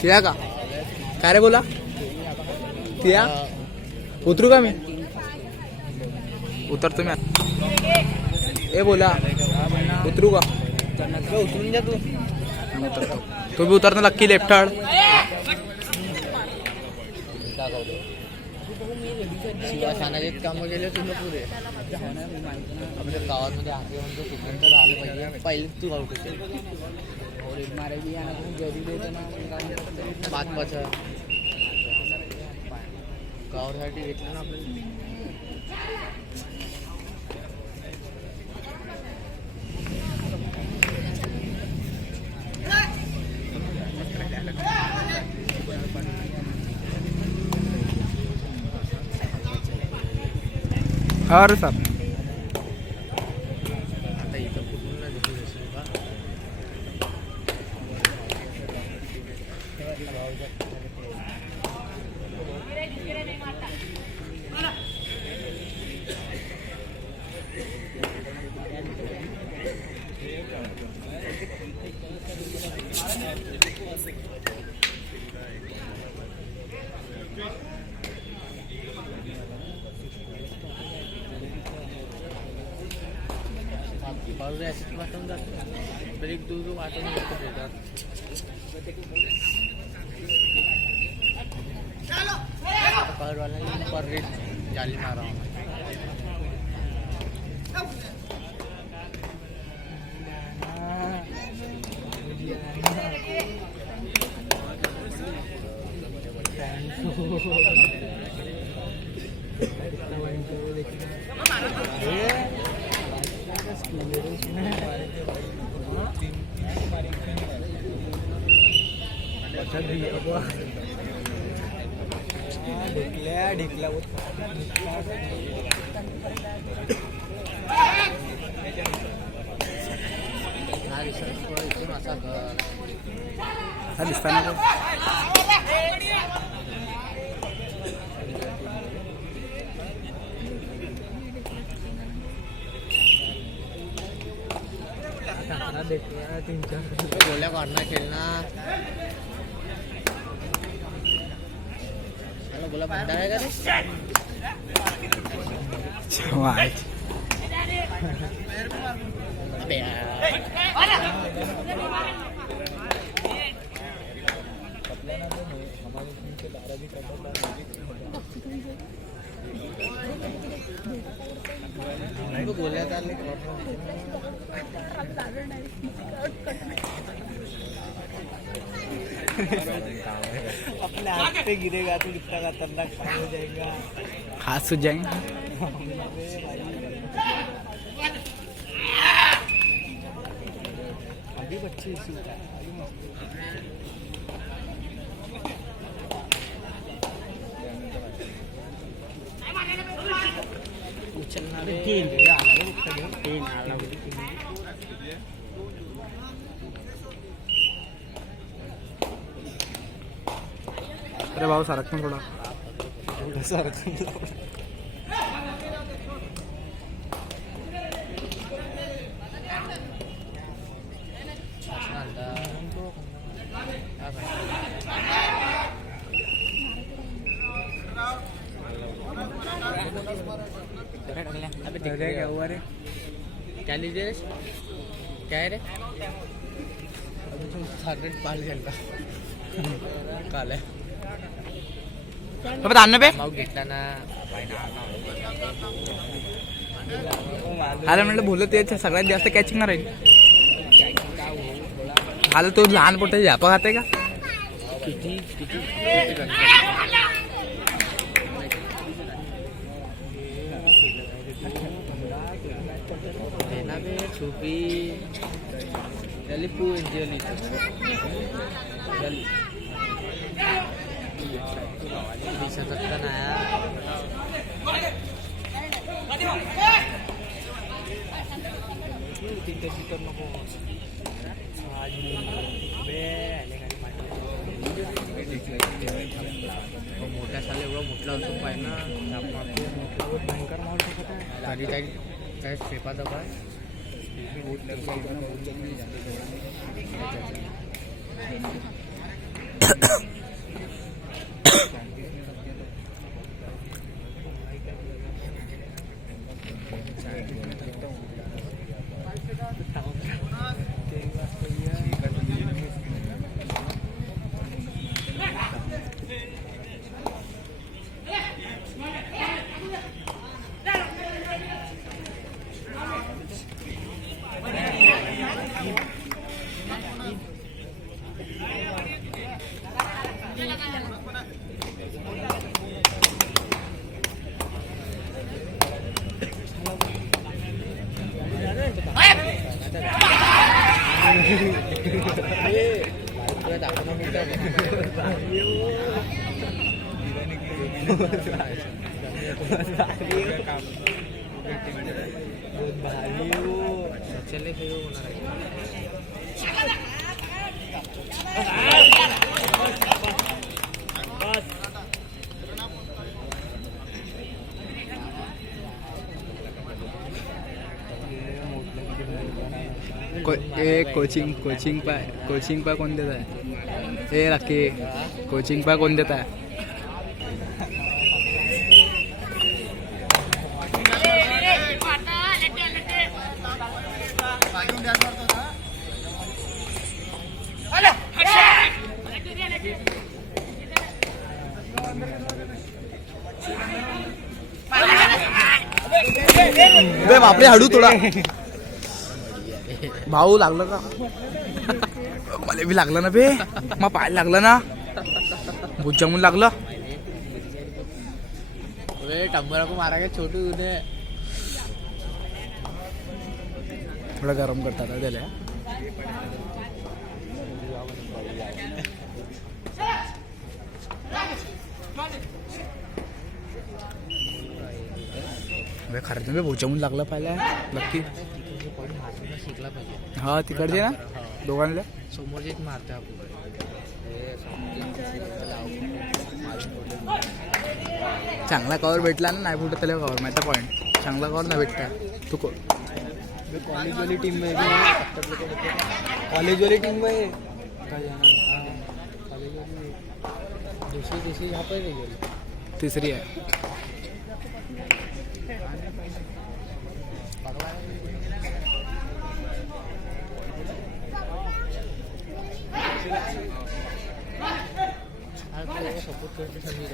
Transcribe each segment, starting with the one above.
तिया का काय रे बोला तिया उतरू का मी उतरतो मी ए बोला उतरू का उतरून जा तू तो भी उतरना लक्की लेफ्ट हँड शिवासानाचे कामं केले तुम्ही पुरे आपल्या गावामध्ये आहे म्हणजे तिकडं तर आलं पाहिजे पहिले तू आउट होते पाच पाच गावासाठी घेतलं ना आपल्याला अरे साहब आता इथं कुठून ना घेतली असेल का बाजूला ॲसिड वाटून जातं ब्रेक दूर वाटून जातं देतात पॉवरवाल्याने पर रेट जाली मारा ढिकला हा दिसता ना गोल्या काढणार खेळणार बोला भंडार आहे का रे बोलण्यात आले अपने हाथ पे गिरेगा तो कितना खतरनाक हो जाएगा हाथ सूझ जाएंगे अभी बच्चे इसी का उछलना अरे भाऊ सरकून थोडा सरकून क्या लीजिए क्या है रे थार्गेट पाल खेळता काल आहे माऊ घेतला ना आला म्हटलं बोलत ते सगळ्यात जास्त कॅचिंग ना राहील आला तो लहान पोटाची झापा खाते का किती किती छुपी जली पू जली जली दिसत नाही तिथे तर नको मोठ्या साला एवढा मोठला होतो पाहिजे ना भयंकर माहोल शकत आहे गाडी काय शेपाचा काय दाखवणं मोठं चले फिर होणार आहे. कोचिंग पा कोण देत आहे हे राखी कोचिंग पा कोण देत आहे बे बापरे हळू थोडा भाऊ लागलं का मला बी लागलं ना बे मग पाय लागलं ना भूत जमून लागलं टंबरा को मारा क्या छोटू ने थोडं गरम करतात त्याला खरंच बे भूत जमून लागलं पाहिलं नक्की शिकला पाहिजे. हा तिकडचे ना दोघांना समोरचेच मारते आपण चांगला कवर भेटला ना नाही फुटत त्याला कवर माहिती पॉईंट चांगला कवर नाही भेटता तू कॉलेज वाली टीम में कॉलेज वाली टीम में दूसरी यहाँ पर नहीं गई तिसरी आहे सपोर्ट करते समजी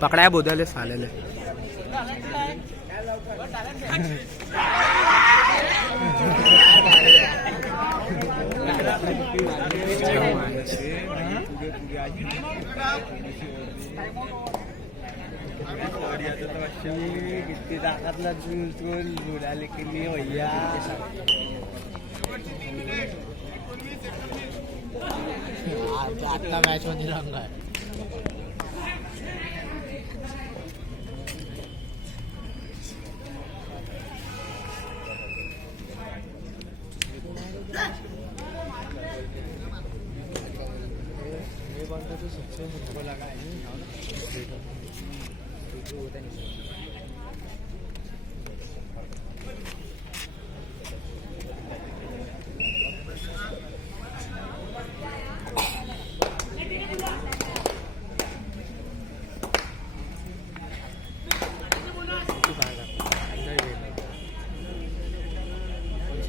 पकडाया बोधाले सालेले किती ताकदला बुडाले की मी भैया आता मॅच मध्ये रंग आहे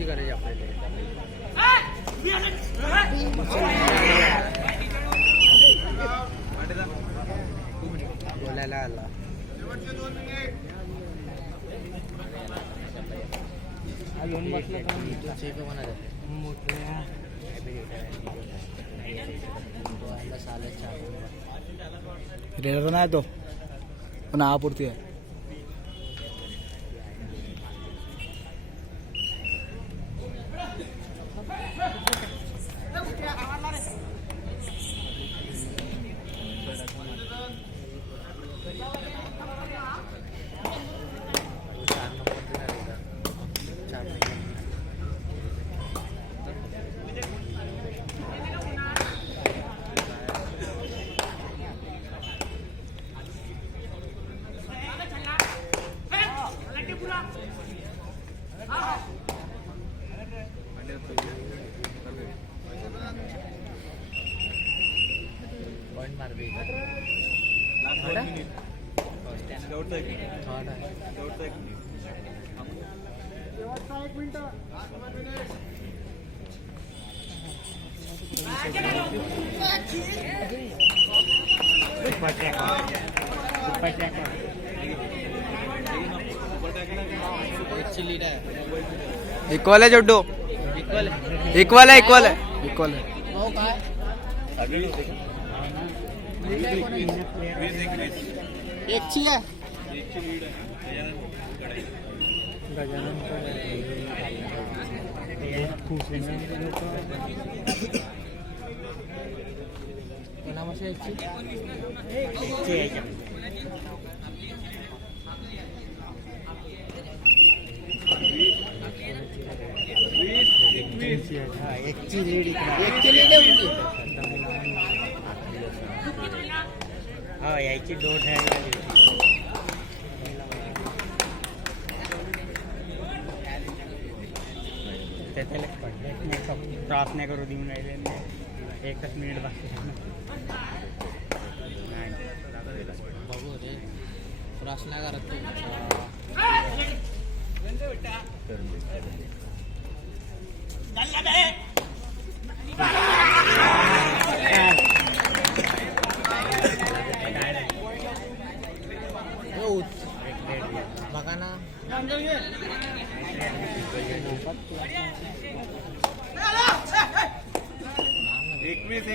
करायची आपल्याला बोलायला आला लोन बसलं रेडर नाही तो पण नावापुरती आहे इक्वल है जोड्डो इक्वल है एकची आहे कोणापासून एकची एकची लीड हो यायची डोट आहे त्याच्याला क्रॉस नाही करू देऊन राहिले एकच मिनिट बाकी बघू रे क्रॉस नाही करत बघा ना एकवीस